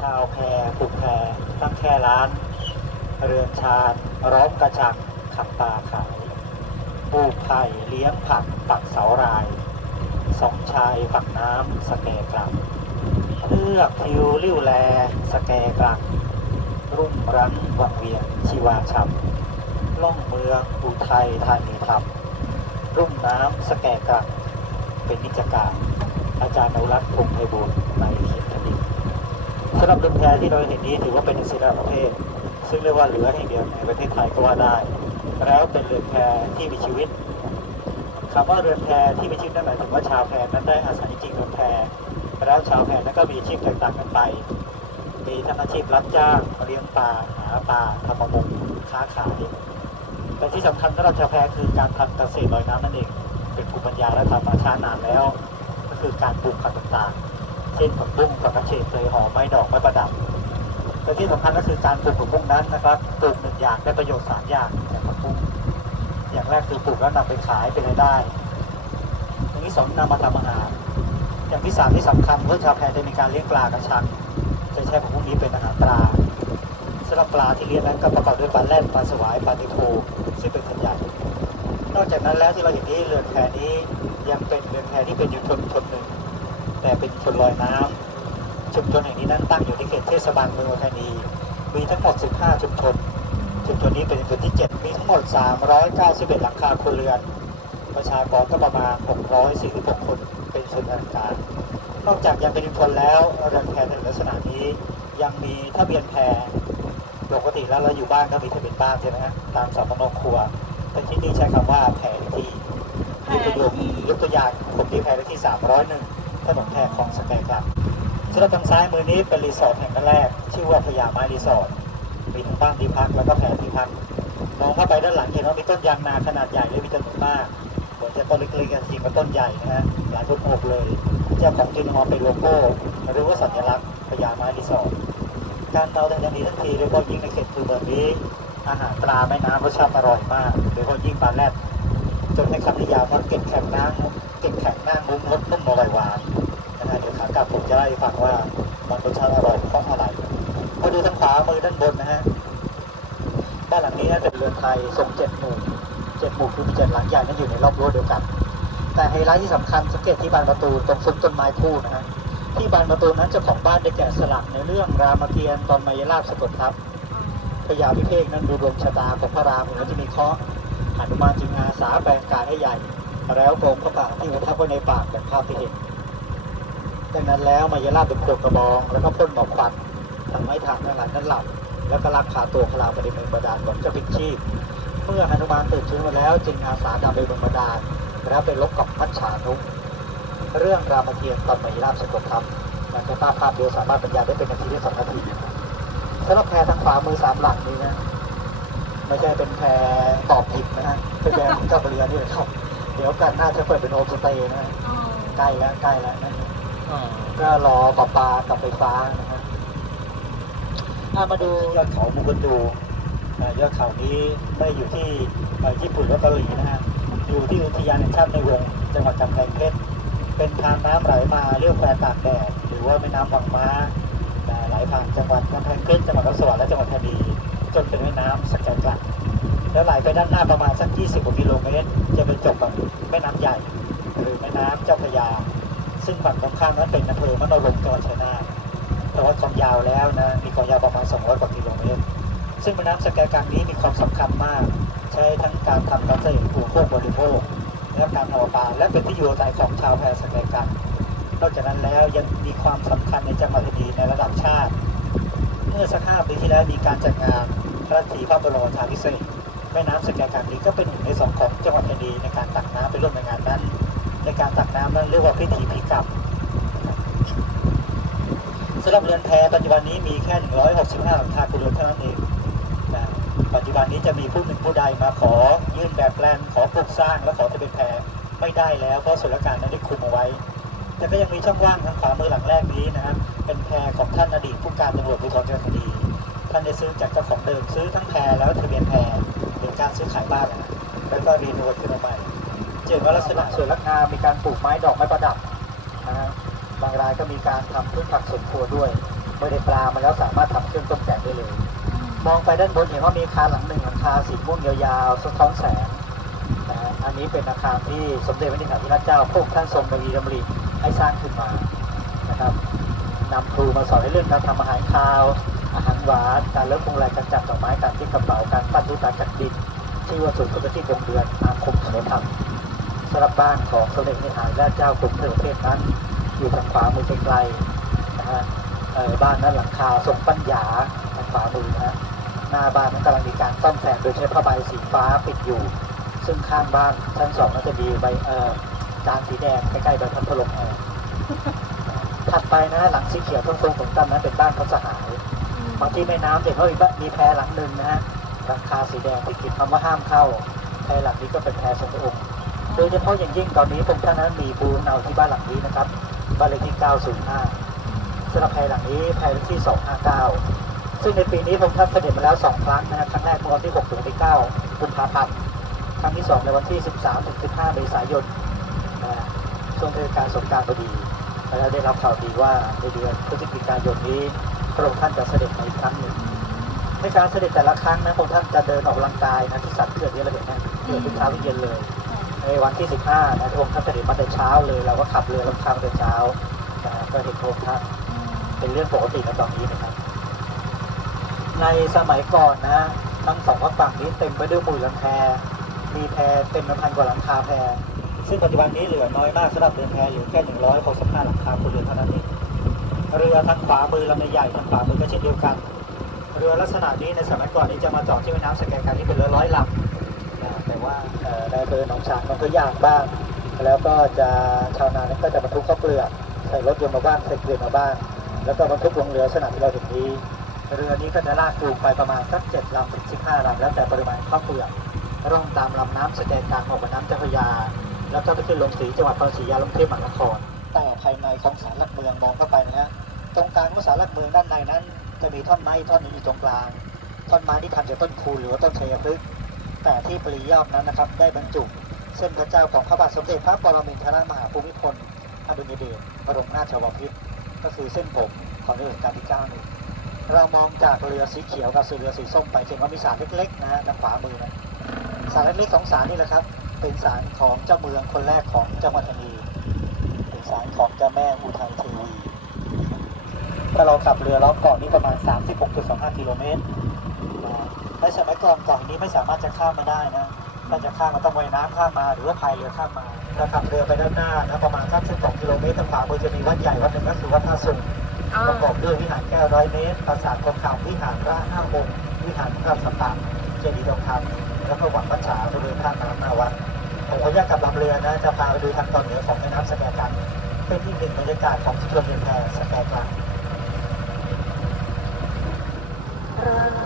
ชาวแพปลูกแพตั้งแค่ร้าน เรือนชาญร้อมกระชังขับปลาขายปลูกไผ่เลี้ยงผักปักเสารายสองชายฝักน้ำสแกกลับเลือกทิวริ้วแลสแกกลับรุ่มรั้งวังเวียงชีวาชับล่องเมืองอุทัยธานีธรรมรุ่มน้ำสแกกลับเป็นนิจการอาจารย์นวรัตน์พงไพบูลย์ในเขียนคดี สำหรับเรือนแพที่เราเห็นนี้ถือว่าเป็นหนึ่งศิลปประเภท ซึ่งเรียกว่าเหลือแห่งเดียวในประเทศไทยก็ว่าได้ แล้วเป็นเรือนแพที่มีชีวิตคำว่าเรือนแพที่มีชีวิตนั่นหมายถึงว่าชาวแพนั้นได้อาศัยจริงเรือนแพแล้วชาวแพนั้นก็มีอาชีพแตกต่างกันไป มีทั้งอาชีพรับจ้างเลี้ยงปลาหาปลาทำประมงค้าขายแต่ที่สำคัญสำหรับชาวแพคือการทำเกษตรลอยน้ำนั่นเอง เป็นภูมิปัญญาและทำมาช้านานแล้ว ก็คือการปลูกผักต่างๆ เช่นผักบุ้งผักกระเฉดเลยหอมไม้ดอกไม้ประดับแต่ที่สำคัญก็คือการปลูกผักบุ้งนั้นนะครับปลูกหนึ่งอย่างได้ประโยชน์สามอย่างจากผักบุ้งอย่างแรกคือปลูกแล้วนำไปขายเป็นรายได้อย่างที่สองนำมาทำอาหารอย่างที่สามที่สำคัญเพื่อชาวแพจะมีการเลี้ยงปลากระชังจะใช้ผักบุ้งนี้เป็นอาหารปลาสำหรับปลาที่เลี้ยงนั้นก็ประกอบด้วยปลาแรดปลาสวายปลาติโทซึ่งเป็นขนาดใหญ่นอกจากนั้นแล้วที่เราเห็นนี้เรือนแพนี้ยังเป็นเรือนแพที่เป็นอยู่ชนชนหนึ่ง แต่เป็นชนลอยน้ำชุมชนแห่งนี้นั้นตั้งอยู่ในเขตเทศบาลเมืองอุทัยธานีมีทั้งหมด 15 ชุมชน ชุมชนนี้เป็นชุมชนที่ 7 มีทั้งหมด 391 หลังคาครัวเรือน ประชากรก็ประมาณ 646 คนเป็นชนทางการ นอกจากยังเป็นชุมชนแล้วเรือนแพในลักษณะนี้ยังมีทะเบียนแพปกติแล้วเราอยู่บ้านก็มีทะเบียนบ้านใช่ไหมฮะตามสพนครัว แต่ที่นี่ใช้คำว่าแพรที่แพยกตัวอย่างที่ยกตัวอย่างผมที่แพรที่ 301 ถนนแพรคลองสแกนครับสำหรับทางซ้ายมือนี้เป็นรีสอร์ทแห่งแรก ชื่อว่าพญาไม้รีสอร์ทมีทั้งบ้านที่พักแล้วก็แพรที่พักมองเข้าไปด้านหลังเห็นว่ามีต้นยางนาขนาดใหญ่เลยมีจำนวนมากเหมือนจะต้นเล็กๆกันทีมาต้นใหญ่นะฮะหลายต้นโอบเลยเจ้าของจึงเอาเป็นโลโก้หรือว่าสัญลักษณ์พญาไม้รีสอร์ทการเตาแต่ทันทีทันทีโดยเฉพาะยิ่งในเขตตัวเมืองนี้ อาหารปลาแม่น้ำรสชาติอร่อยมากโดยเฉพาะยิ่งปลาแรดจนให้คำนิยามว่าเก็บแข็งน้ำ เก็บแข็งหน้ามุ้งรสนุ่มอร่อยหวานนะฮะเดี๋ยวขากลับผมจะเล่าให้ฟังว่ามันรสชาติอร่อยเพราะอะไรมาดูทางขวามือด้านบนนะฮะบ้านหลังนี้นะเป็นเรือนไทยทรงเจ็ดหมู่เจ็ดหมู่คือมีเจ็ดหลังใหญ่นั้นอยู่ในรอบรั้วเดียวกัน แต่ไฮไลท์ที่สำคัญสังเกตที่บานประตูตรงซุ้มต้นไม้คู่นะฮะที่บานประตูนั้นเจ้าของบ้านได้แกะสลักในเรื่องรามเกียรติ์ตอนมายาลาบสะกดทับพญาพิเภกนั้นดูดวงชะตาของพระรามเหมือนจะมีเคราะห์หนุมานจึงอาสาแปลงกายให้ใหญ่ แล้วโกงพระบาทที่ประทับไว้ในปากแบบภาพที่เห็นดังนั้นแล้วมายาลาบเป็นคกกระบอง แล้วก็พ่นหมอกควันทำให้ทางทั้งหลายนั้นหลับ แล้วก็ลักพาตัวพลาไปในเมืองบาดาลก่อนจะพิดชีพ เมื่อหนุมานตื่นขึ้นมาแล้วจึงอาสาดำไปเมืองบาดาลแล้วไปลบกับพัชชานุเรื่องรามเกียรติ์ตอนมายาลาบสะกดทับมันจะภาพภาพเดียวสามารถบรรยายได้เป็นนาทีที่สองนาทีสำหรับแพรทางขวามือสามหลังนี้นะไม่ใช่เป็นแพรตอบผิดนะฮะเป็นแพรเจ้าเรือนี่แหละครับ เดี๋ยวกันน่าจะเปิดเป็นโอมสเตย์นะฮะอ๋อใกล้แล้วใกล้แล้วนั่นก็รอปลาปลากับไฟฟ้านะฮะอะมาดูยอดเขามูกันดูอ่ายอดเขานี้ไม่ได้อยู่ที่เอ่อญี่ปุ่นหรือเกาหลีนะฮะอยู่ที่อุทยานแห่งชาติในวงจังหวัดกำแพงเพชรเป็นทางน้ำไหลมาเรียกแควตากแดดหรือว่าแม่น้ำวังม้านะไหลผ่านจังหวัดกำแพงเพชรจังหวัดนครสวรรค์และจังหวัดธานีจนเป็นแม่น้ำสแกนกลัด แล้วไหลไปด้านหน้าประมาณสัก 20กว่ากิโลเมตร จะไปจบกับแม่น้ำใหญ่ หรือแม่น้ำเจ้าพระยา ซึ่งฝั่งตรงข้ามนั้นเป็นอำเภอมโนรมจังหวัดชัยนาทแต่ว่าความยาวแล้วนะมีความยาวประมาณ 200กว่ากิโลเมตร ซึ่งแม่น้ำสแกกลัดนี้มีความสำคัญมาก ใช้ทั้งการทำเกษตรปลูกพวกบริโภคและการทำปลาและเป็นที่อยู่อาศัยของชาวแพรสแกกลัดนอกจากนั้นแล้วยังมีความสำคัญในจังหวัดดีในระดับชาติ เมื่อสักห้าปีที่แล้วมีการจัดงานพระราชสีพระบรมราชาภิเษก แม่น้ำสแกกางนี้ก็เป็นหนึ่งในสองของจังหวัดธานีในการตักน้ำไปร่วมในงานนั้น ในการตักน้ำนั้นเรียกว่าพิธีพิกรรมสำหรับเรือนแพปัจจุบันนี้มีแค่ 165หลังคาครัวเรือนเท่านั้นเองนะปัจจุบันนี้จะมีผู้หนึ่งผู้ใดมาขอยื่นแบบแปลนขอปลูกสร้างและขอทะเบียนแพไม่ได้แล้วเพราะส่วนราชการนั้นได้คุมเอาไว้ แต่ก็ยังมีช่องว่างทางขวามือหลังแรกนี้นะครับเป็นแพของท่านอดีตผู้การตำรวจภูธรจังหวัดคดีท่านได้ซื้อจากเจ้าของเดิมซื้อทั้งแพแล้วทะเบียนแพ การซื้อขายบ้านนะแล้วก็รีโนเวทขึ้นมาใหม่เจอว่าลักษณะสวยงามมีการปลูกไม้ดอกไม้ประดับนะฮะบางรายก็มีการทำพืชผักสวนครัวด้วยเมื่อได้ปลามาแล้วสามารถทำเครื่องต้มแกงได้เลย มองไปด้านบนเห็นว่ามีอาคารหลังหนึ่งหลังคาสีม่วงยาวๆสะท้อนแสงนะอันนี้เป็นอาคารที่สมเด็จพระนิธิธิราชเจ้าพระองค์ท่านทรงดำริดำริให้สร้างขึ้นมานะครับนำครูมาสอนในเรื่องการทำอาหารคาว อาหารหวานการเลิกพวงแรงการจัดดอกไม้การที่กระเป๋าการปั้นรูปการจัดดินชื่อว่าศูนย์ฝึกอาชีพวงเดือนอาคมเสนธรรมสำหรับบ้านของสมเด็จพระนิธิธิราชเจ้ากรมเทพเทศนั้นอยู่ทางขวามือไกลๆนะฮะเอ่อบ้านนั้นหลังคาทรงปัญญาทางขวามือนะฮะหน้าบ้านนั้นกำลังมีการซ่อมแซมโดยใช้ผ้าใบสีฟ้าปิดอยู่ ซึ่งข้างบ้านชั้นสองนั้นจะมีใบเอ่อจานสีแดงใกล้ๆใบพัดลมแอร์ถัดไปนะหลังสีเขียวตรงตรงของตั้มนั้นเป็นบ้านพระสหาย บางที่แม่น้ำเด็กเขามีบ้ามีแพหลังหนึ่งนะฮะหลังคาสีแดงที่ขีดคำว่าห้ามเข้าแพหลังนี้ก็เป็นแพทรงพระองค์โดยเฉพาะอย่างยิ่งตอนนี้พระองค์ท่านนั้นมีภูเนาที่บ้านหลังนี้นะครับบ้านเลขที่ 905สำหรับแพรหลังนี้แพรเลขที่ 259 ซึ่งในปีนี้พระองค์ท่านเสด็จมาแล้ว 2 ครั้งนะครับครั้งแรกเมื่อวันที่6ถึงที่9กุมภาพันธ์ครั้งที่ 2 ในวันที่ 13ถึง15เมษายนนะช่วงเทศกาลสงกรานต์พอดีแล้วได้รับข่าวดีว่าในเดือนพฤศจิกายนนี้ พระองค์ท่านจะเสด็จมาอีกครั้งหนึ่งในการเสด็จแต่ละครั้งนะพระองค์ท่านจะเดินออกกำลังกายนะที่สัตว์เขื่อนนี้ราเห็นนะเขื่อนทุกเช้าทุกเย็นเลย ในวันที่ 15นะพระองค์ท่านเสด็จมาแต่เช้าเลยเราก็ขับเรือลำคางแต่เช้านะฮะก็เห็นพระองค์ท่านเป็นเรื่องปกติในตอนนี้นะครับ ในสมัยก่อนนะทั้งสองฝั่งนี้เต็มไปด้วยหมู่หลังแพมีแพเต็มพันกว่าหลังคาแพซึ่งปัจจุบันนี้เหลือน้อยมากสำหรับเรือนแพเหลือแค่165หลังคาครัวเรือนเท่านั้นเอง เรือทางขวามือลำใหญ่ทางขวามือก็เช่นเดียวกัน เรือลักษณะนี้ในสมัยก่อนนี้จะมาจอดที่แม่น้ำสแกกันที่เป็นเรือร้อยลำแต่ว่าในอำเภอหนองฉางมันก็ยากบ้าง แล้วก็จะชาวนานก็จะบรรทุกข้าวเปลือกใส่รถยนต์มาบ้างใส่เกลือมาบ้าง แล้วก็บรรทุกลงเรือลักษณะที่เราเห็นนี้เรือนี้ก็จะลากจูงไปประมาณสักเจ็ดลำถึงสิบห้าลำแล้วแต่ปริมาณข้าวเปลือกร่องตามลำน้ำสแกนกลางออกมาน้ำเจ้าพระยา แล้วก็ไปขึ้นลงสีจังหวัดพระศรีอยุธยาลงเทพมหานคร แต่ภายในของศาลหลักเมืองมองเข้าไปนะฮะตรงกลางของศาลหลักเมืองด้านในนั้น จะมีท่อนไม้ท่อนหนึงอยู่ตรงกลาง ท่อนไม้ที่ทำจากต้นคูหรือว่าต้นชัยพฤกษ์แต่ที่ปรียอดนั้นนะครับ ได้บรรจุเส้นพระเจ้าของพระบาทสมเด็จพระปรมินทรมหาภูมิพลอดุลยเดชบรมราชวพิตรก็คือเส้นผมของในหลวงรัชกาลที่เก้านี่เรามองจากเรือสีเขียวกับเรือสีส้มไปจะเห็นว่ามีสารเล็กๆนะฮะทางขวามือนะสารเล็กๆสองสารนี่แหละครับ เป็นสารของเจ้าเมืองคนแรกของจังหวัดธนี สารของเจ้าแม่อุทัยเทวีถ้าเราขับเรือล้อมเกาะนี่ประมาณ 36.25 กิโลเมตรนะฮะในสมัยก่อนเกาะนี้ไม่สามารถจะข้ามมาได้นะถ้าจะข้ามมันต้องว่ายน้ำข้ามมาหรือว่าพายเรือข้ามมาถ้าขับเรือไปด้านหน้านะประมาณสัก12กิโลเมตรทางขวามือจะมีวัดใหญ่วัดหนึ่งก็คือวัดท่าสุงประกอบด้วยวิหารแก้วร้อยเมตร ปราสาททองคำวิหารพระห้าองค์วิหารพระสัมปันเจดีย์ทองคำแล้วก็วัดพัชชาบริเวณท่าน้ำหนาวัดผมขออนุญาตกลับลำเรือนะจะพาไปดูทางตอนเหนือของแม่น้ำสแกกัน เป็นอีกหนึ่งบรรยากาศของชุมชนเรียนแพรสแกกันรังทอง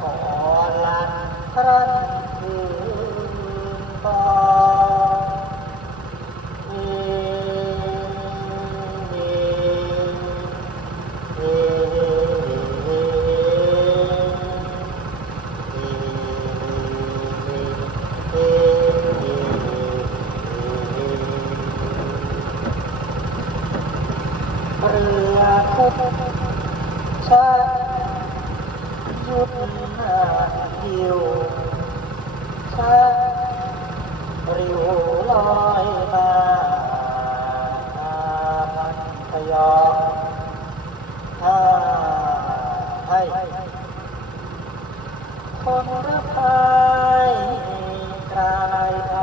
ขอลันครั้นคืนตอนมีมีเรือคู่ชา ยุทธนาหิวชาริวลอยมาพันพยอมถ้าให้คนรับใครกลาย